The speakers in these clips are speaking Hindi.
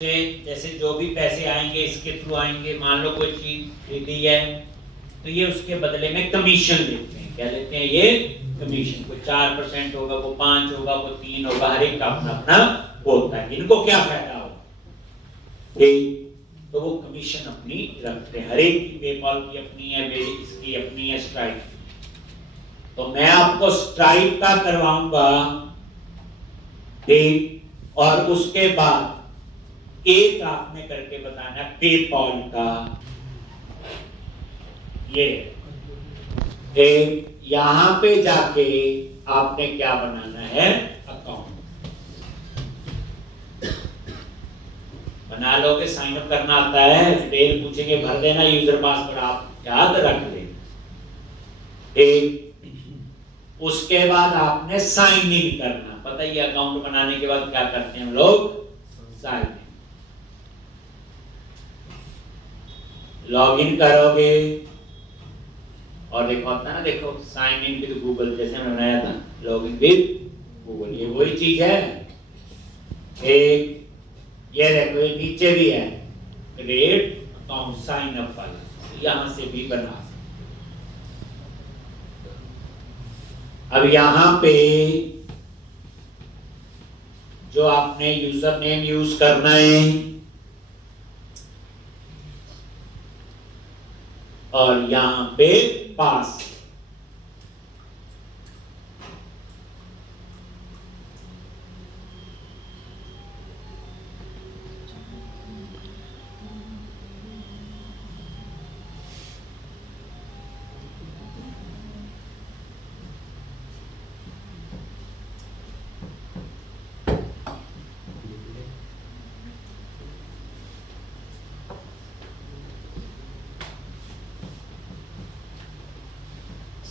से जैसे जो भी पैसे आएंगे इसके थ्रू आएंगे, मान लो कोई चीज खरीदी है तो ये उसके बदले में कमीशन देते हैं। क्या देते हैं? ये कमीशन। कोई 4% होगा, वो 5 होगा, वो 3 होगा, हर एक का अपना अपना होता है। इनको क्या फायदा हो, तो वो कमीशन अपनी रखते हैं। हर एक की, पेपाल की अपनी है, मेरी इसकी अपनी है, स्ट्राइक। तो मैं आपको स्ट्राइक का करवाऊंगा, और उसके बाद एक आपने करके बताना पेपॉल का। ये यहां पे जाके आपने क्या बनाना है? अकाउंट बना लोगे। साइन अप करना आता है, डिटेल पूछेंगे, भर देना, यूजर पासवर्ड आप याद रख ले। उसके बाद आपने साइन इन करना। पता ही अकाउंट बनाने के बाद क्या करते हैं हम लोग? Sign in. लॉगिन करोगे और देखो होता है ना, देखो साइन इन विद गूगल, जैसे मैंने बनाया था लॉगिन विद गूगल, ये वही चीज है। एक ये देखो, ये नीचे भी है क्रिएट अकाउंट साइन अप वाला, यहां से भी बना। अब यहां पे जो आपने यूजर नेम यूज करना है और यहां पे पास,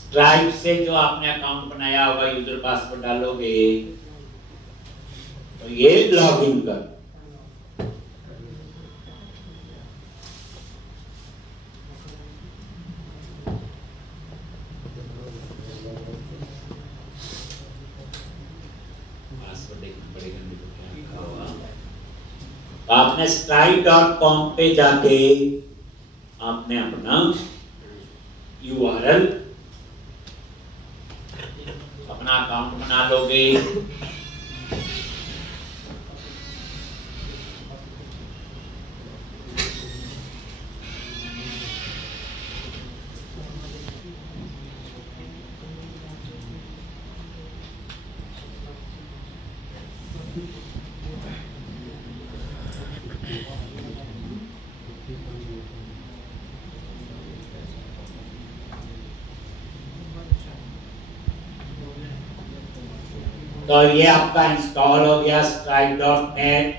स्ट्राइप से जो आपने अकाउंट बनाया होगा, यूजर पासवर्ड डालोगे तो ये लॉगिन कर। पासवर्ड देखना पड़ेगा, नहीं तो क्या लिखा होगा। आपने stripe.com पे जाके आपने अपना URL, अपना अकाउंट बना लोगे। तो ये आपका इंस्टॉल हो गया stripe.net।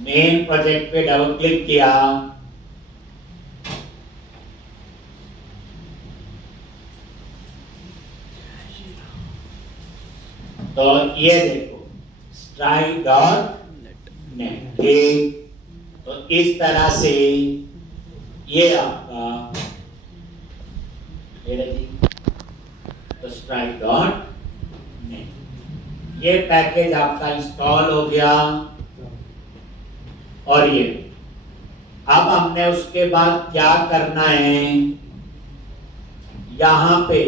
मेन प्रोजेक्ट पे डबल क्लिक किया तो ये देखो stripe.net। ठीक, तो इस तरह से ये आपका तो stripe.net ये पैकेज आपका इंस्टॉल हो गया। और ये अब हमने उसके बाद क्या करना है, यहां पे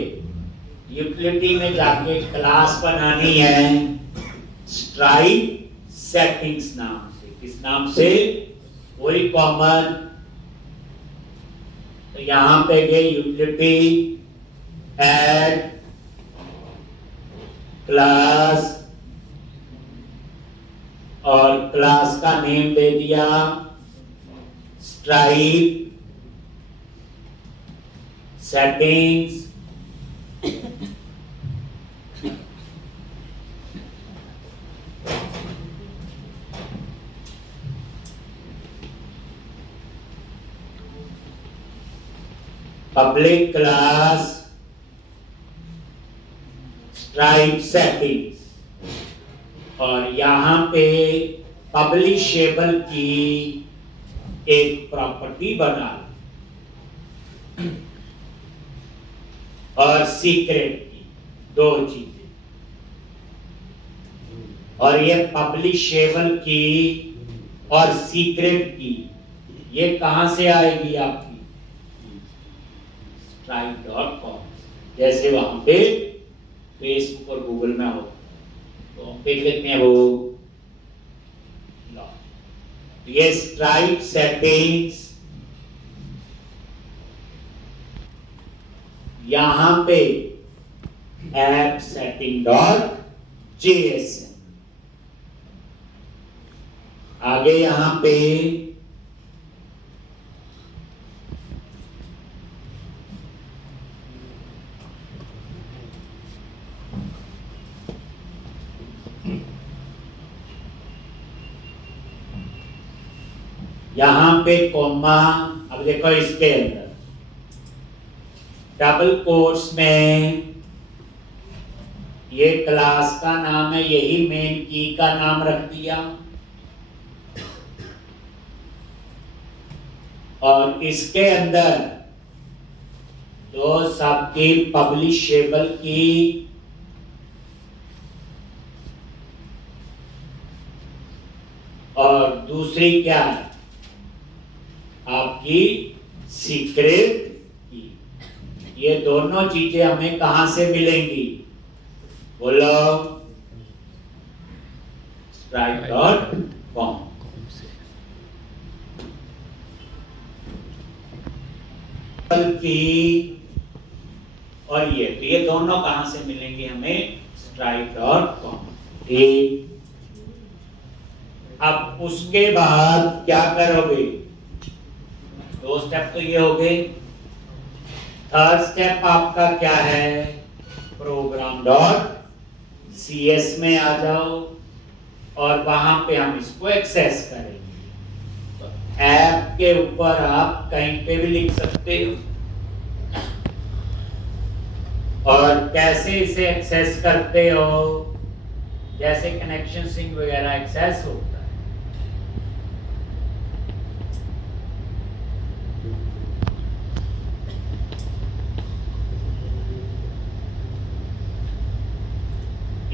यूटिलिटी में जाके क्लास बनानी है स्ट्राइप सेटिंग्स नाम से। किस नाम से? वही कॉमन। तो यहां पे गए यूटिलिटी, ऐड क्लास, और क्लास का नेम दे दिया stripe settings. Public class stripe settings, और यहां पे पब्लिशेबल की एक प्रॉपर्टी बना, और सीक्रेट की, 2 चीजें। और ये पब्लिशेबल की और सीक्रेट की ये कहां से आएगी आपकी stripe.com। जैसे वहां पे फेसबुक और गूगल में हो तो हम देख लेते हैं वो ये स्ट्राइप सेटिंग्स यहां पे ऐप सेटिंग डॉट जेएस आगे यहां पे कॉमा, अब देखो इसके अंदर डबल कोट्स में ये क्लास का नाम है, यही मेन की का नाम रख दिया और इसके अंदर तो सबकी पब्लिशेबल की और दूसरी क्या है आपकी सीक्रेट की। ये दोनों चीजें हमें कहां से मिलेंगी बोलो stripe.com। की और ये तो ये दोनों कहां से मिलेंगे हमें stripe.com। ठीक, अब उसके बाद क्या करोगे, दो स्टेप तो ये हो गए। थर्ड स्टेप आपका क्या है, प्रोग्राम डॉट cs में आ जाओ और वहां पे हम इसको एक्सेस करेंगे। तो ऐप के ऊपर आप कहीं पे भी लिख सकते हो और कैसे इसे एक्सेस करते हो, जैसे कनेक्शन सिंक वगैरह एक्सेस होता है।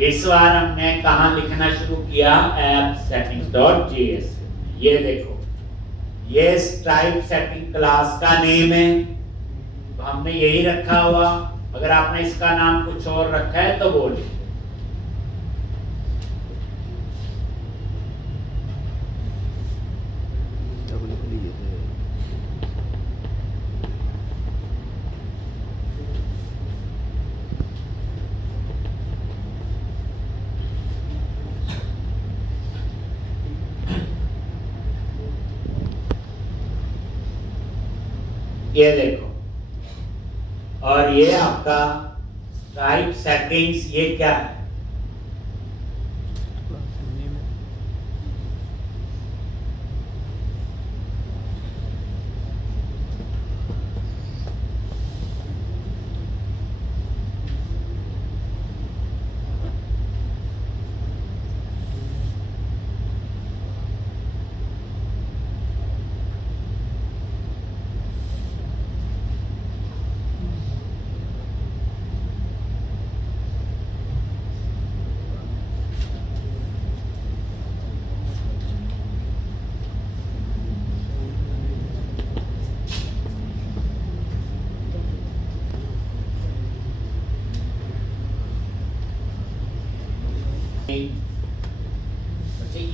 इस बार हमने कहां लिखना शुरू किया, ऐप सेटिंग्स डॉट जेएस। ये देखो ये स्ट्राइप सेटिंग क्लास का नेम है तो हमने यही रखा हुआ। अगर आपने इसका नाम कुछ और रखा है तो बोलिए। ये देखो और ये आपका स्ट्राइप सेटिंग्स, ये क्या है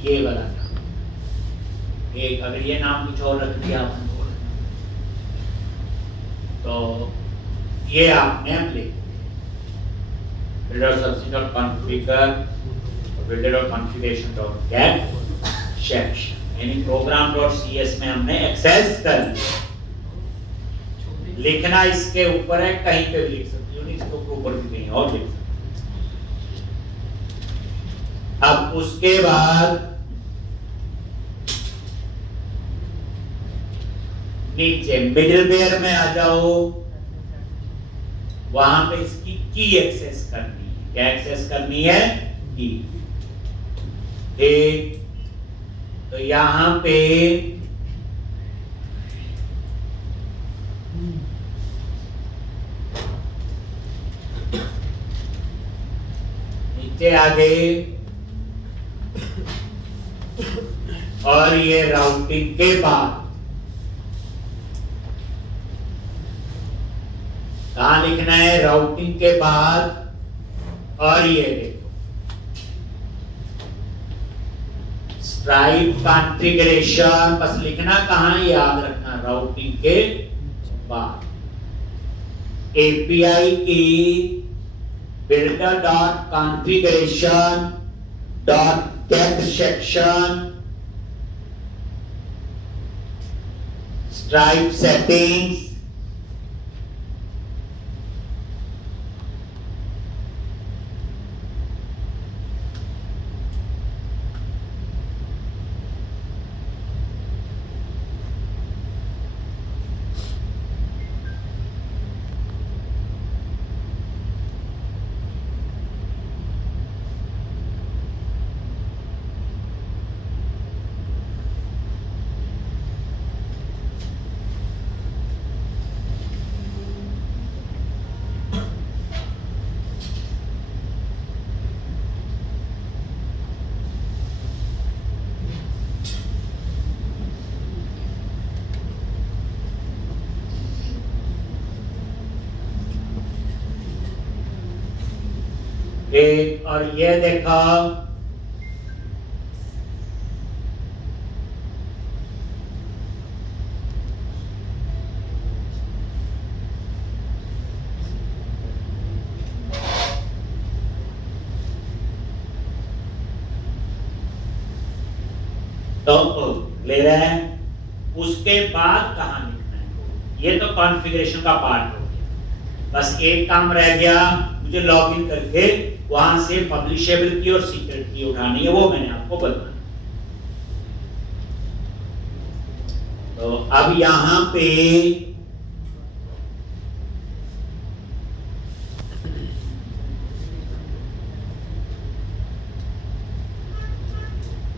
ये वाला एक, अगर ये नाम कुछ और रख दिया आपने तो ये आपने लिख builder.configure और builder.configuration.get सेक्शन, यानी program.cs में हमने एक्सेस कर लिया। लिखना इसके ऊपर है, कहीं पे भी लिख सकते हो, इसके ऊपर भी कहीं और लिख सकते हो। अब उसके बाद नीचे मिडलवेयर में आ जाओ, वहां पे इसकी की एक्सेस करनी है। क्या एक्सेस करनी है, की। ठीक, तो यहां पे नीचे आ गए और ये राउटिंग के बाद कहां लिखना है? राउटिंग के बाद। और ये देखो स्ट्राइप कॉन्फ़िगरेशन, बस लिखना कहां, याद रखना, राउटिंग के बाद। एपीआई की builder dot configuration dot get section stripe settings एक। और ये देखा तो ले रहे हैं। उसके बाद कहां लिखना है? ये तो कॉन्फ़िगरेशन का पार्ट हो गया। बस एक काम रह गया, मुझे लॉगिन करके वहां से पब्लिशेबल की और सीक्रेट की उठानी है, वो मैंने आपको बताया। तो अब यहां पे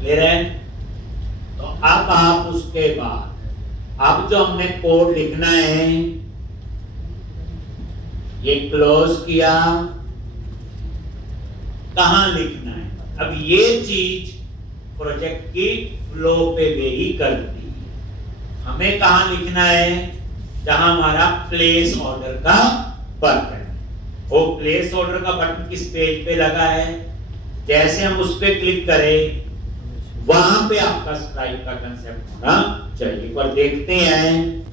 ले रहे हैं। तो अब आप उसके बाद अब जो हमने कोड लिखना है, ये क्लोज किया, कहां लिखना है? अब ये चीज प्रोजेक्ट की फ्लो पे वेरी करती है। हमें कहां लिखना है? जहां हमारा प्लेस ऑर्डर का बटन है। वो प्लेस ऑर्डर का बटन किस पेज पे लगा है? जैसे हम उस पे क्लिक करें, वहां पे आपका स्ट्राइप का कंसेप्ट होना चाहिए। पर देखते हैं,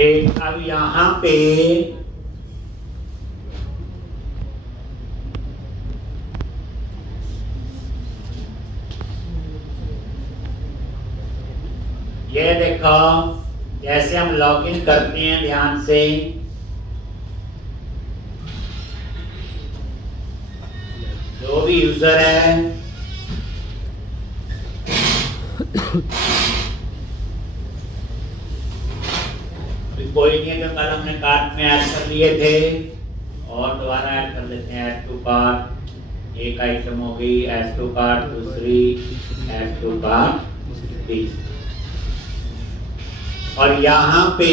एक अब यहां पे ये देखो, जैसे हम लॉगिन करते हैं, ध्यान से जो भी यूजर है कोई नहीं है, तो कल हमने कार्ट में ऐड कर लिए थे और दोबारा ऐड कर लेते हैं। ऐड टू कार्ट एक आइटम हो गई, ऐड टू कार्ट दूसरी, ऐड टू कार्ट तीसरी। और यहाँ पे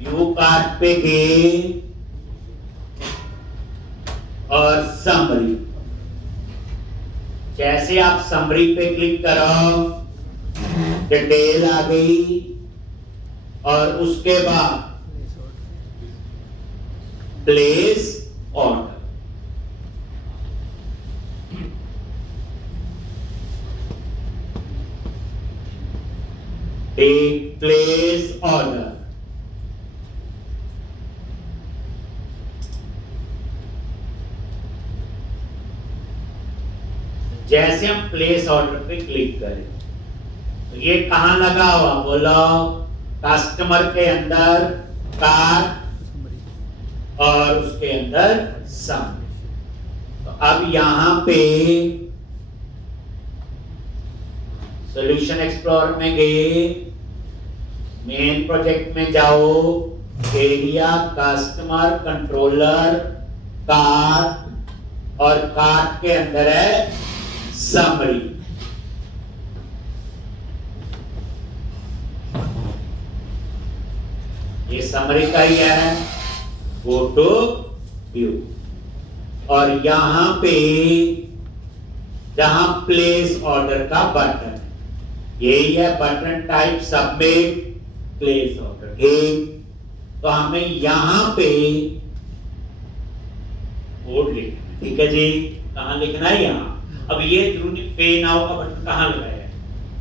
व्यू कार्ट पे गए और समरी, जैसे आप समरी पे क्लिक करो, डिटेल आ गई। और उसके बाद place order, take place order. जैसे हम प्लेस ऑर्डर पे क्लिक करें ये कहाँ लगा हुआ बोलो? कस्टमर के अंदर कार्ट और उसके अंदर सम। तो अब यहां पे सॉल्यूशन एक्सप्लोरर में गए, मेन प्रोजेक्ट में जाओ, एरिया, कस्टमर, कंट्रोलर, कार्ट और कार्ट के अंदर है समरी। ये समरी का ही है, गो टू व्यू। और यहां पे जहां प्लेस ऑर्डर का बटन, यही है button type submit place order. तो हमें यहां पे कोड लिखना है, ठीक है जी। कहां लिखना है? यहां। अब ये जरूरी पे नाउ का बटन कहां लगाया है?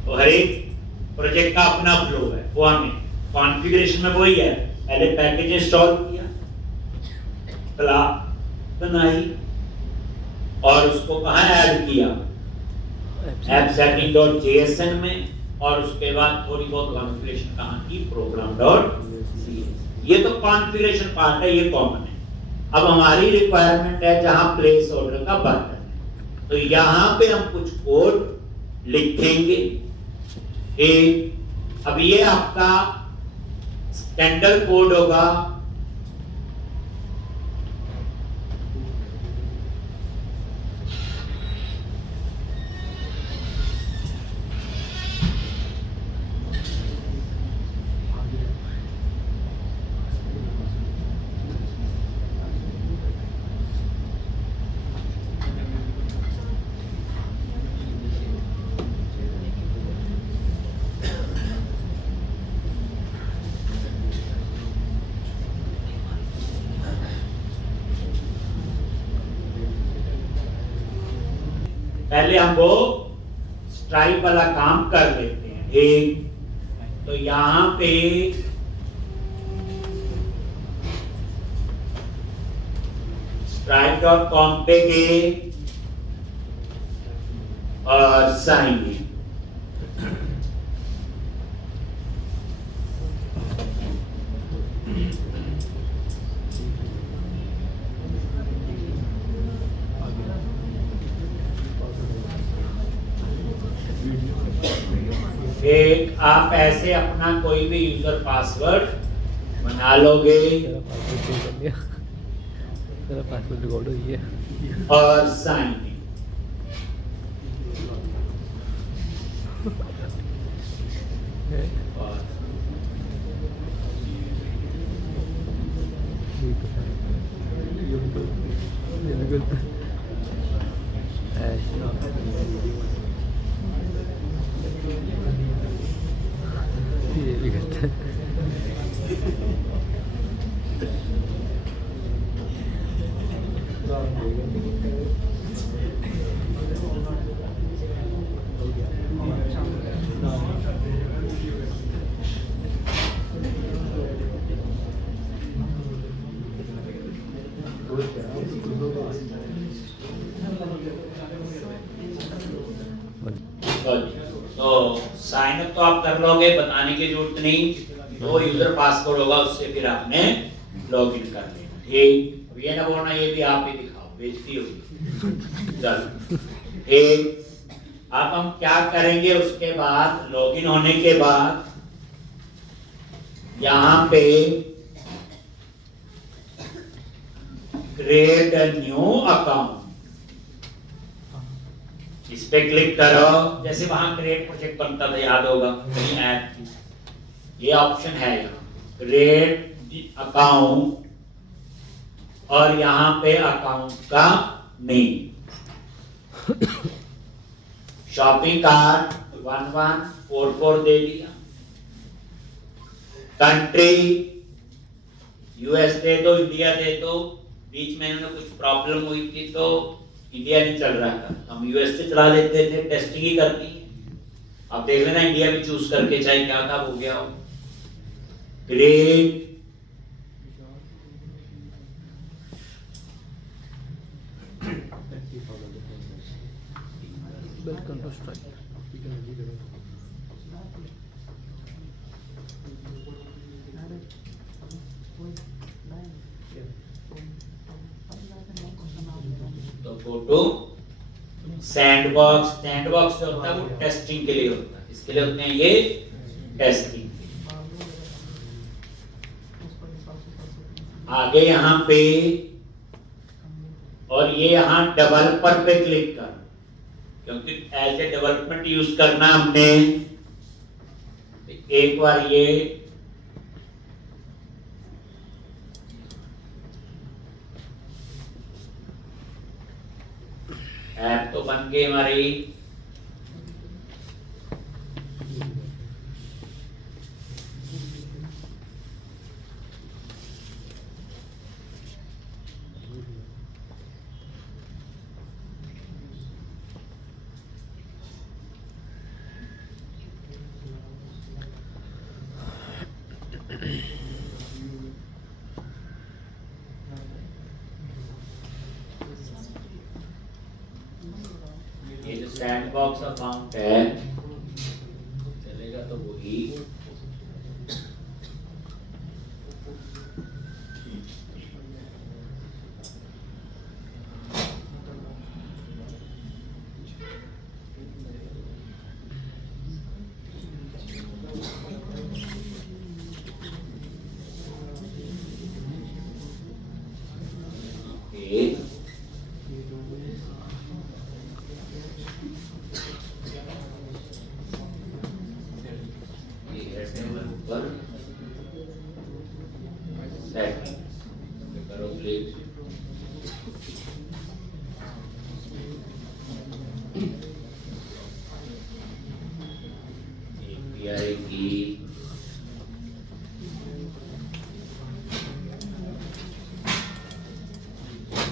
तो हर एक प्रोजेक्ट का अपना फ्लो है, वो हमें कॉन्फ़िगरेशन में वही है। पहले पैकेज इंस्टॉल किया, क्लास बनाई और उसको कहां ऐड किया? ऐप सेटिंग.jsn में। और उसके बाद थोड़ी बहुत कॉन्फ़िगरेशन कहां की? program.cs। ये तो कॉन्फ़िगरेशन पार्ट है, ये कॉमन है। अब हमारी रिक्वायरमेंट है जहां प्लेस ऑर्डर का बटन है, तो यहां पे हम कुछ कोड लिखेंगे। अब ये आपका स्टैंडर्ड कोड होगा। पहले हम वो स्ट्राइप वाला काम कर लेते हैं। ठीक, तो यहां पे stripe.com पे गए और साइन इन। एक आप ऐसे अपना कोई भी यूजर पासवर्ड बना लोगे। तेरा पासवर्ड रिकॉर्ड हुई है और साइन इन। ये भी करता है। तो साइन अप तो आप कर लोगे, बताने की जरूरत नहीं। वो यूजर पासवर्ड होगा, उससे फिर आपने लॉग इन कर लेना। ठीक, अब ये ना बोलना ये भी आप ही दिखाओ, बेइज्जती होगी। चलो ठीक, अब हम क्या करेंगे? उसके बाद लॉगिन होने के बाद यहाँ पे क्रिएट अ न्यू अकाउंट, इस पे क्लिक करो। जैसे वहां क्रिएट प्रोजेक्ट बनता था, याद होगा कहीं ऐप, ये ऑप्शन है यहाँ क्रिएट अकाउंट, और यहाँ पे अकाउंट का नेम शॉपिंग कार्ट 1144 दे दिया। कंट्री यूएस दे दो, इंडिया दे दो। बीच में इन्होंने कुछ प्रॉब्लम हुई थी तो इंडिया नहीं चल रहा था, हम यूएस से चला लेते थे, टेस्टिंग ही करती है। अब देख लेना इंडिया भी चूज करके, चाहे क्या था हो गया हो। Great, welcome to Stripe. To sandbox. Sandbox जो होता है वो टेस्टिंग के लिए होता है, इसके लिए होते हैं ये टेस्टिंग। आगे यहाँ पे और ये यहाँ डेवलपर पे क्लिक कर, क्योंकि एज ए डेवलपमेंट यूज करना हमने। एक बार ये ऐप तो बन गई हमारी। ये जो सैंडबॉक्स अकाउंट है चलेगा तो वही। ओके, डेवलपर सेटिंग करो प्लीज। एपीआई की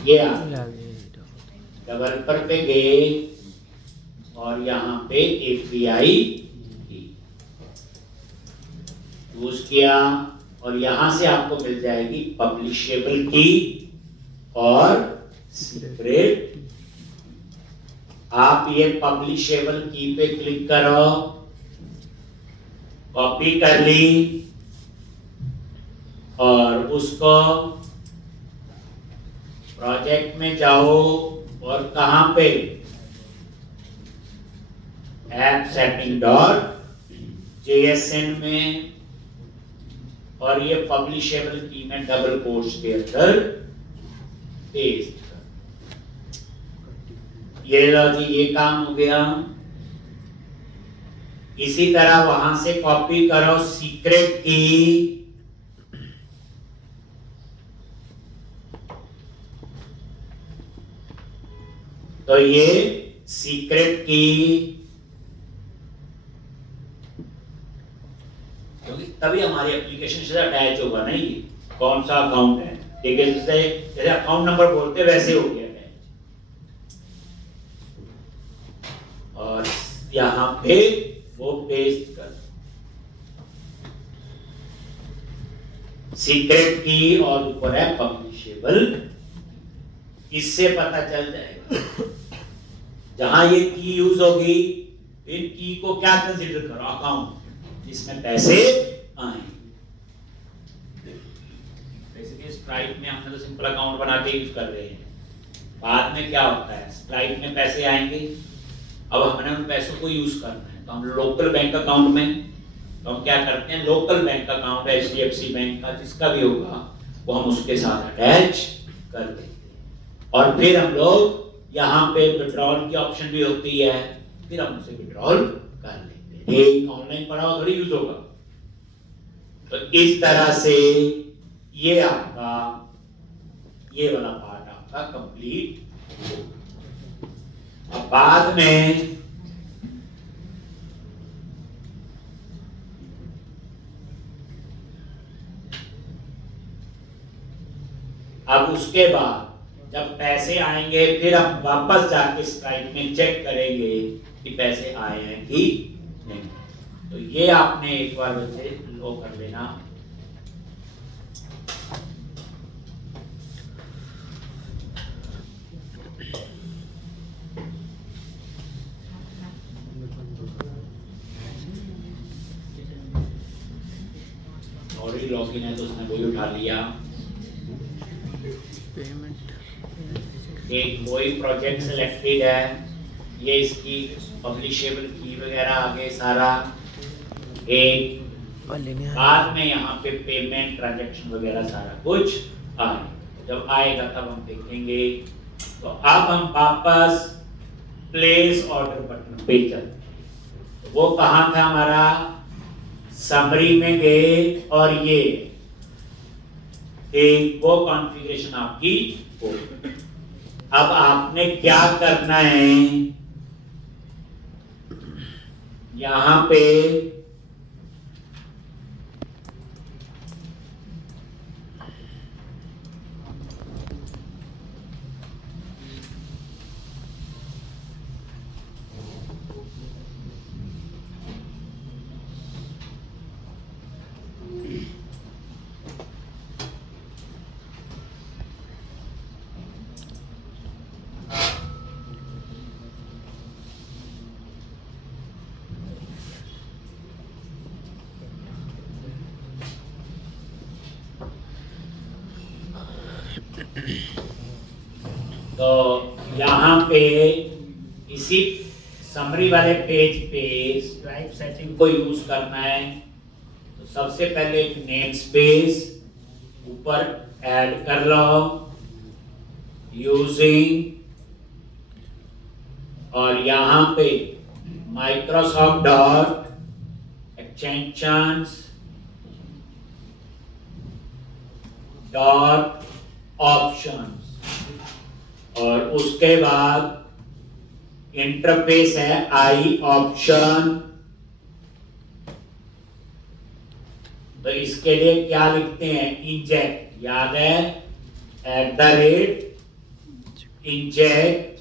ये डेवलपर पे गए और यहाँ पे एपीआई यूज किया और यहां से आपको मिल जाएगी पब्लिशेबल की और सीक्रेट। आप ये पब्लिशेबल की पे क्लिक करो, कॉपी कर ली और उसको प्रोजेक्ट में जाओ और कहां पे ऐप सेटिंग डॉट JSN में, और ये पब्लिशेबल की में डबल कोट्स के अंदर पेस्ट कर। ये लो जी, ये काम हो गया। इसी तरह वहां से कॉपी करो सीक्रेट की, तो ये सीक्रेट की, क्योंकि तभी हमारी एप्लीकेशन से अटैच होगा। नहीं कौन सा अकाउंट है, ठीक है, जैसे अकाउंट नंबर बोलते वैसे हो गया अटैच। और यहाँ पे वो पेस्ट कर सीक्रेट की और ऊपर है पब्लिशेबल। इससे पता चल जाएगा जहां ये की यूज होगी, इन की को क्या कंसीडर करो, अकाउंट जिसमें पैसे आए। बेसिकली स्ट्राइक में हमने तो सिंपल अकाउंट बना के यूज कर रहे हैं। बाद में क्या होता है, स्ट्राइक में पैसे आएंगे, अब हमने उन पैसों को यूज करना है, तो हम लोकल बैंक अकाउंट में, तो हम क्या करते हैं, local bank account HDFC bank का जिसका भी होगा वो हम उसके साथ अटैच कर देंगे। और फिर हम लोग यहाँ पे विड्रॉल की ऑप्शन भी होती है, फिर हम उसे विड्रॉल कर लेंगे। एक ऑनलाइन पढ़ा हुआ थोड़ी यूज होगा। तो इस तरह से ये आपका ये वाला पार्ट आपका कंप्लीट हो। अब बाद में अब उसके बाद जब पैसे आएंगे फिर हम वापस जाके स्ट्राइक में चेक करेंगे कि पैसे आए हैं कि नहीं। तो ये आपने एक बार बच्चे लो कर लेना। और ही लॉगिन है तो उसने वही उठा लिया। पेमेंट एक कोई प्रोजेक्ट सिलेक्टेड है, ये इसकी पब्लिशेबल की वगैरह आगे सारा, एक बाद में यहाँ पे पेमेंट ट्रांजैक्शन वगैरह सारा कुछ आए, जब आएगा तब हम देखेंगे। तो अब हम वापस प्लेस ऑर्डर बटन पे चलते हैं। वो कहाँ था हमारा, समरी में गए और ये एक वो कॉन्फ़िगरेशन आपकी हो। अब आपने क्या करना है, यहां पे तो यहाँ पे इसी समरी वाले पेज पे स्ट्राइप सेटिंग को यूज करना है। तो सबसे पहले एक नेम स्पेस ऊपर ऐड कर लो यूजिंग, और यहाँ पे Microsoft dot extensions dot options, और उसके बाद इंटरफेस है आई ऑप्शन। तो इसके लिए क्या लिखते हैं, इंजेक्ट, याद है @इंजेक्ट,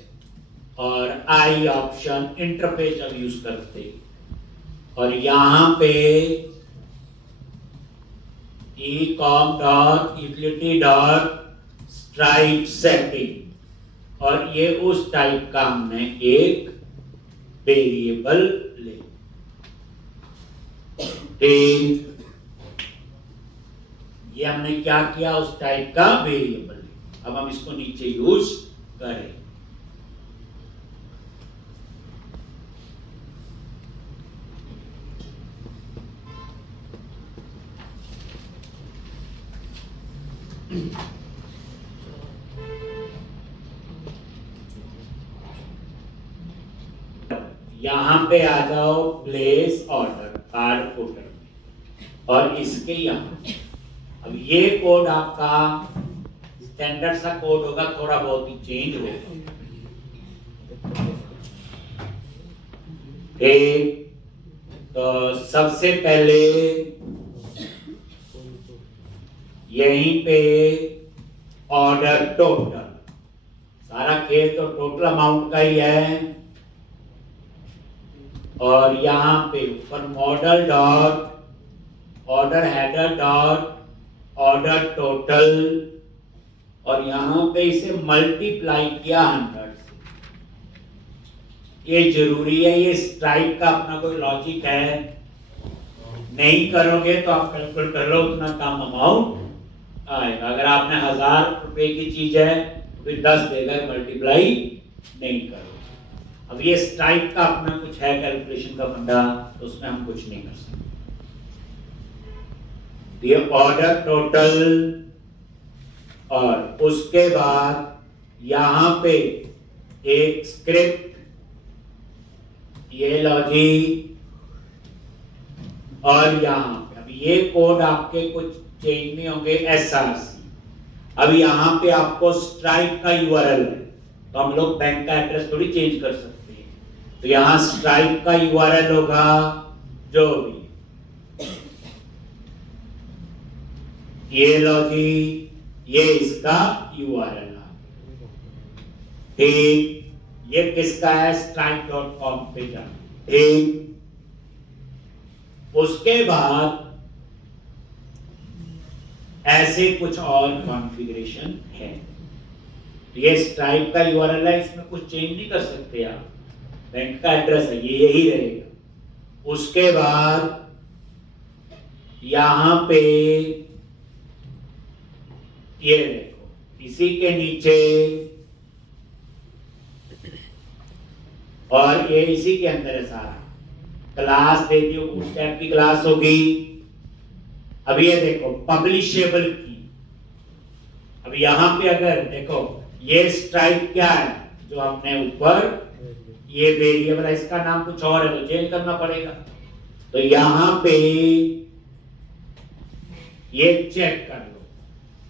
और आई ऑप्शन इंटरफेस अब यूज करते हैं। और यहां पे ecom dot utility dot stripe setting, और ये उस टाइप का हमने एक वेरिएबल ले, ठीक, ये हमने क्या किया, उस टाइप का वेरिएबल। अब हम इसको नीचे यूज करें। यहां पे आ जाओ प्लेस ऑर्डर कार्ड फुटर में, और इसके यहां अब ये कोड आपका स्टैंडर्ड सा कोड होगा, थोड़ा बहुत ही चेंज होगा। ठीक, तो सबसे पहले यहीं पे ऑर्डर टोटल, सारा खेल तो टोटल अमाउंट का ही है, और यहां पे ऊपर model dot order header dot order total, और यहां पे इसे मल्टीप्लाई किया 100 से। ये जरूरी है, ये स्ट्राइप का अपना कोई लॉजिक है, नहीं करोगे तो आप कैलकुलेट कर लो उतना कम अमाउंट आएगा। अगर आपने 1000 रुपए की चीज है फिर 10 देगा, मल्टीप्लाई नहीं करो। अब ये स्ट्राइप का अपना कुछ है कैलकुलेशन का फंडा, तो उसमें हम कुछ नहीं कर सकते। ये ऑर्डर टोटल, और उसके बाद यहां पे एक स्क्रिप्ट, ये लॉजिक, और यहां पे अब ये कोड आपके कुछ चेंज नहीं होंगे, SRC। अब यहां पे आपको स्ट्राइप का URL है, तो हम लोग बैंक का एड्रेस थोड़ी चेंज कर सकते हैं, तो यहां स्ट्राइप का URL होगा जो भी, ये लॉजिक, ये इसका URL है, ठीक, ये किसका है, stripe.com पे जाना, ठीक। उसके बाद ऐसे कुछ और कॉन्फ़िगरेशन है, ये स्ट्राइप का URL है, इसमें कुछ चेंज नहीं कर सकते आप, बैंक का एड्रेस है, ये यही रहेगा। उसके बाद यहां पे ये देखो, इसी के नीचे और ये इसी के अंदर है सारा। क्लास दे दी, बूटस्ट्रैप की क्लास होगी। अब ये देखो पब्लिशेबल की, अब यहां पे अगर देखो ये स्ट्राइक क्या है जो हमने ऊपर, ये वेरिएबल है, इसका नाम कुछ और है तो चेंज करना पड़ेगा। तो यहां पे ये चेक कर लो,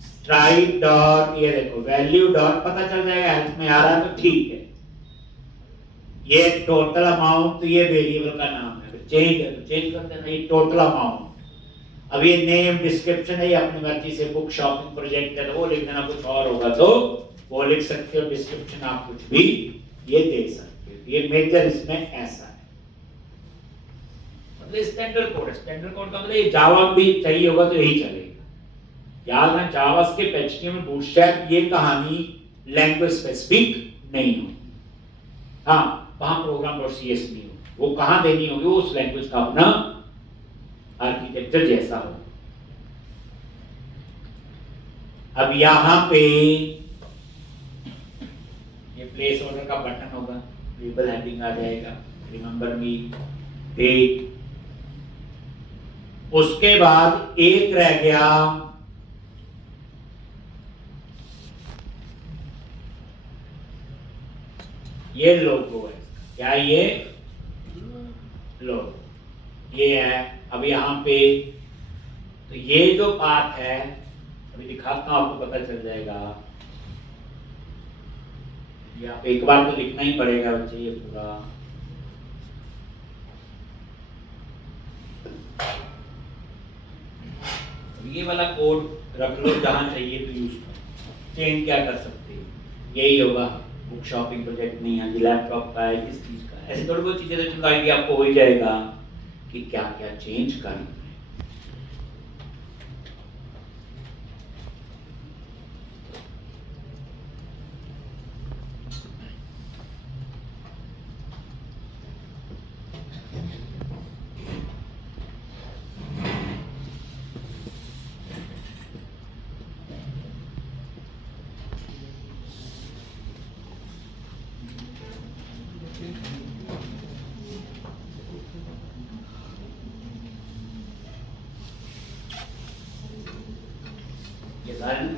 स्ट्राइक डॉट, ये देखो वैल्यू डॉट, पता चल जाएगा हेल्प में आ रहा है तो ठीक है। ये टोटल अमाउंट, ये वेरिएबल का नाम है, चेंज है तो चेंज कर देना, ये टोटल अमाउंट। अब ये नेम डिस्क्रिप्शन है, ये अपनी मर्जी से बुक शॉपिंग प्रोजेक्ट है तो वो लिख देना, कुछ और होगा तो वो लिख सकते हो, डिस्क्रिप्शन आप कुछ भी ये दे सकते हो। ये मेजर इसमें ऐसा है, मतलब स्टैंडर्ड कोड है। स्टैंडर्ड कोड का मतलब ये जावा भी चाहिए होगा तो यही चलेगा। याद रखना जावास्क्रिप्ट, एचटीएमएल, बूटस्ट्रैप ये कहानी लैंग्वेज स्पेसिफिक नहीं होगी। हाँ, वहां program.cs नहीं हो, वो कहां देनी होगी, वो उस लैंग्वेज का अपना आर्किटेक्चर जैसा हो। अब यहां पे ये प्लेस ऑर्डर का बटन होगा, लेबल हेडिंग आ जाएगा, रिमेंबर मी डेट। उसके बाद एक रह गया ये लोगो है, क्या ये लोगो, ये है। अब यहाँ पे तो ये जो पार्ट है अभी दिखाता हूं, आपको पता चल जाएगा। यहाँ पे एक बार तो लिखना ही पड़ेगा बच्चे ये पूरा। ये वाला कोड रख लो, जहां चाहिए तो यूज करो, चेंज क्या कर सकते हैं, यही होगा। बुक शॉपिंग प्रोजेक्ट नहीं है, लैपटॉप का है, किस चीज का है, ऐसे थोड़ी बहुत चीजें तो आइडिया आपको हो ही जाएगा कि क्या क्या चेंज करना है।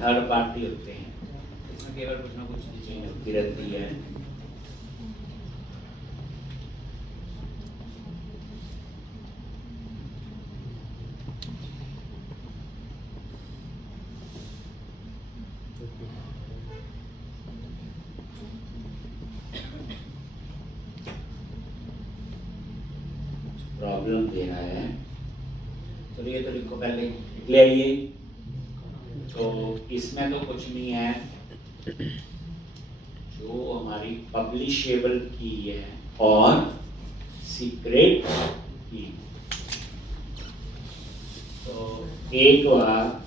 थर्ड पार्टी होते हैं, इसमें केवल कुछ ना कुछ चीजें होती रहती है। प्रॉब्लम दे रहा है, चलिए तो लिखो, पहले लिख ले आइए। तो इसमें तो कुछ नहीं है, जो हमारी पब्लिशेबल की है और सीक्रेट की। तो एक बार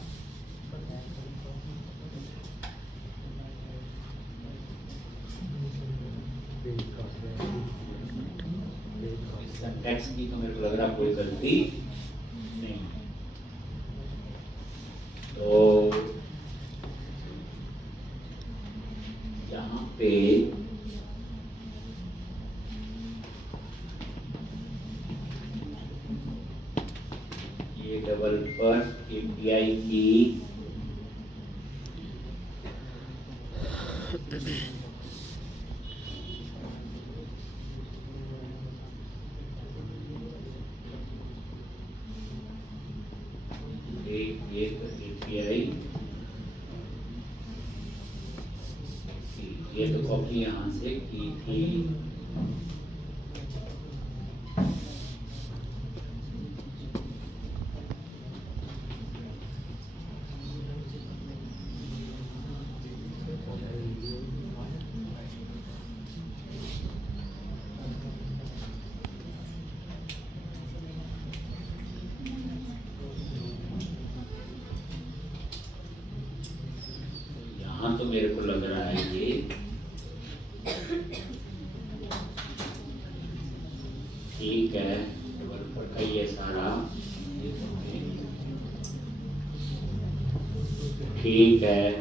सिंटैक्स की तो मेरे को लग रहा कोई गलती नहीं। तो यहाँ पे ये डेवलपर एपीआई की ये तो एपीआई, ये तो कॉपी यहाँ से की थी। यहाँ तो मेरे को लग रहा है ये ठीक है, डेवलपर का ये सारा ठीक है।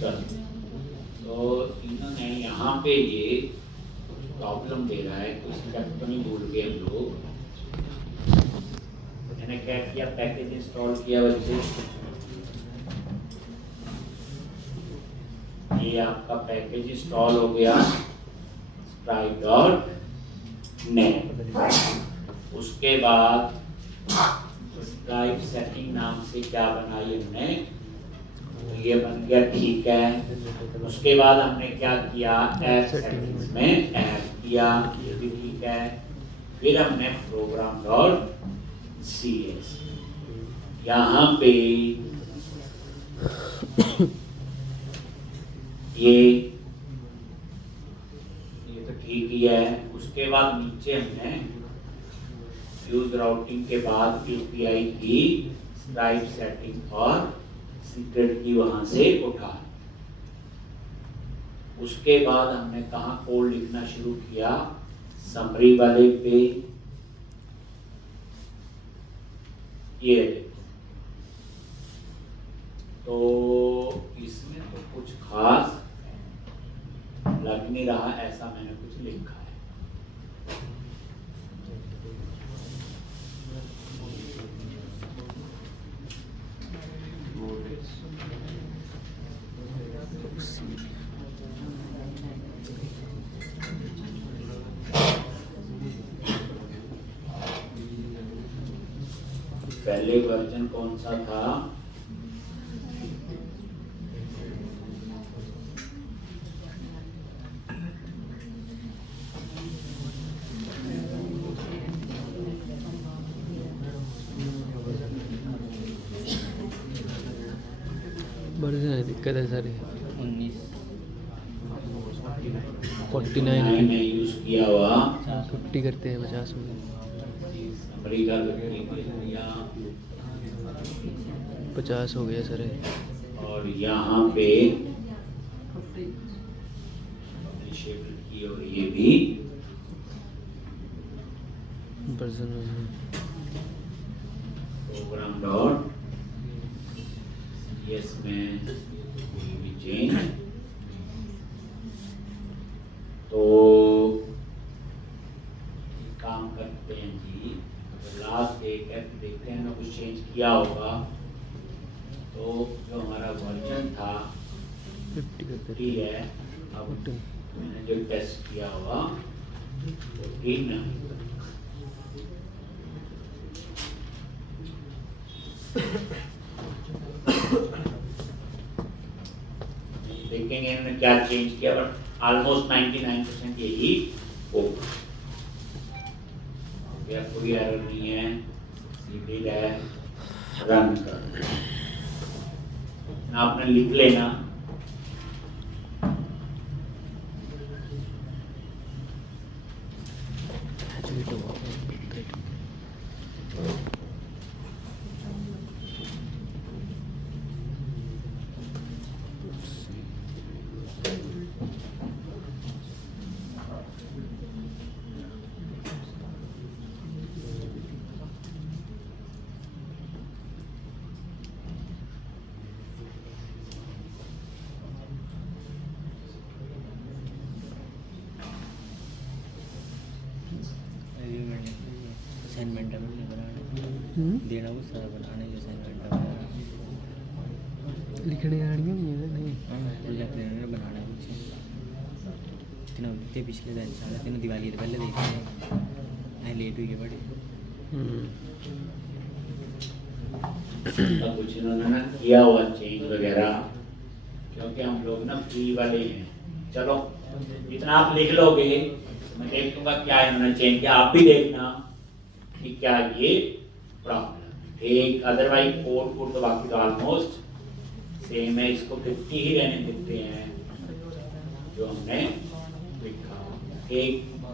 चलो, तो इन्होंने यहाँ पे ये प्रॉब्लम दे रहा है, तो स्टेप तो नहीं भूल गए हम लोग। मैंने क्या किया, पैकेज इंस्टॉल किया बच्चे, ये आपका पैकेज इंस्टॉल हो गया Stripe.net। उसके बाद Stripe सेटिंग नाम से क्या बनाई हमने, तो ये बन गया, ठीक है। उसके बाद हमने क्या किया, ऐप सेटिंग्स में ऐड किया, ये भी ठीक है। फिर हमने program.cs यहाँ पे ये तो ठीक ही है। उसके बाद नीचे हमने यूज राउटिंग के बाद API की स्ट्राइप सेटिंग और सीक्रेट की वहां से उठा। उसके बाद हमने कहाँ कोड लिखना शुरू किया, समरी वाले पे, ये देखो। तो इसमें तो कुछ खास लग नहीं रहा, ऐसा मैंने कुछ लिखा है। पहले वर्जन कौन सा था, वर्जन है, दिक्कत है सारी। 49 मैंने यूज किया हुआ 50 करते हैं 50 में, अमेरिका या 50 हो गया सर। और यहाँ पे डिसेबल की, और ये भी वर्जन प्रोग्राम डॉट यस में कोई भी चेंज। तो काम करते हैं जी, तो लास्ट एक है, देखते हैं ना कुछ चेंज किया होगा। तो जो हमारा वर्जन था 50 करते ठीक है, अब मैंने जो टेस्ट किया हुआ 14 में देखेंगे इन्होंने क्या चेंज किया, बट ऑलमोस्ट 99% यही होगा। कोई एरर नहीं है, सीधे है, रन कर आपने लिख लेना। असाइनमेंट देना वो सारा बनाने जो असाइनमेंट लिखने आनी नहीं है नहीं प्रोजेक्ट देना बनाना कुछ तीनों ते पिछले दिन साल तीनों दिवाली के पहले देखे हैं लेट हुई के बड़े कुछ इन्होंने ना किया हुआ चेंज वगैरह, क्योंकि हम लोग ना फ्री वाले हैं। चलो इतना आप लिख लोगे, मैं देख लूंगा क्या इन्होंने चेंज किया, आप भी देखना कि क्या ये प्रॉब्लम एक। अदरवाइज कोड तो बाकी तो ऑलमोस्ट सेम है, इसको 50 ही रहने देते हैं जो हमने लिखा। एक